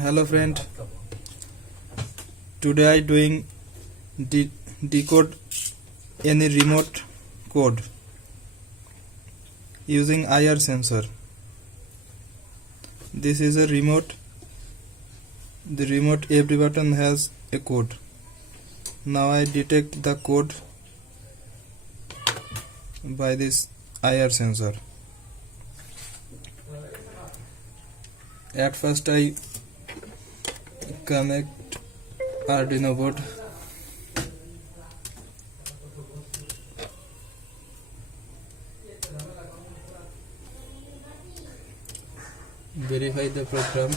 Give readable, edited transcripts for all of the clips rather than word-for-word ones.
Hello friend, today I doing decode any remote code using IR sensor. This is a remote. The remote every button has a code. Now I detect the code by this IR sensor. At first I connect Arduino board. Verify the program.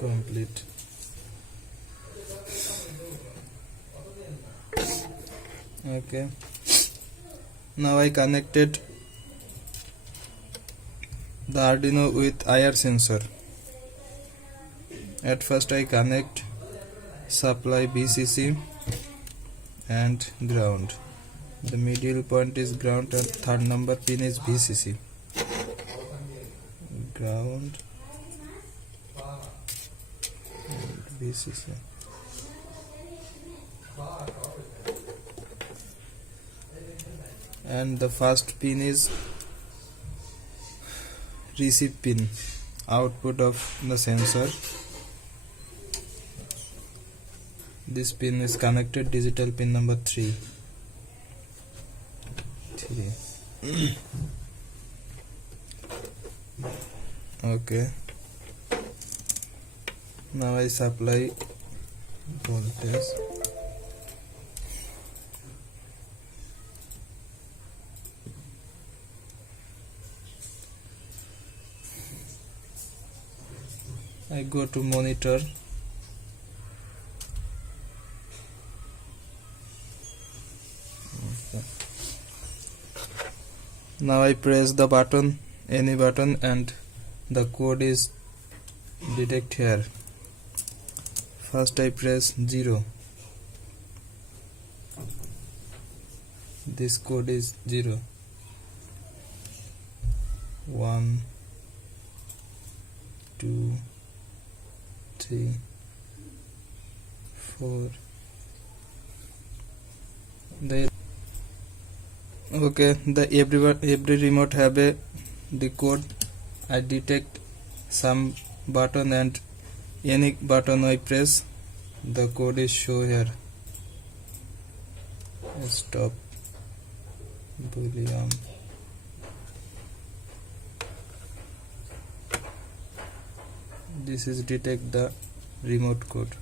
Complete. Okay. Now I connected the Arduino with IR sensor. At first I connect supply VCC and ground. The middle point is ground and third number pin is VCC. Ground and VCC. And the first pin is receive pin, output of the sensor. This pin is connected, digital pin number 3. Okay. Now I supply voltage. I go to monitor. Now I press the button, any button, and the code is detect here. First I press 0. This code is 0. 1, 2, 3, 4. Every remote have the code. I detect some button and any button I press, the code is show here. Stop boolean. This is detect the remote code.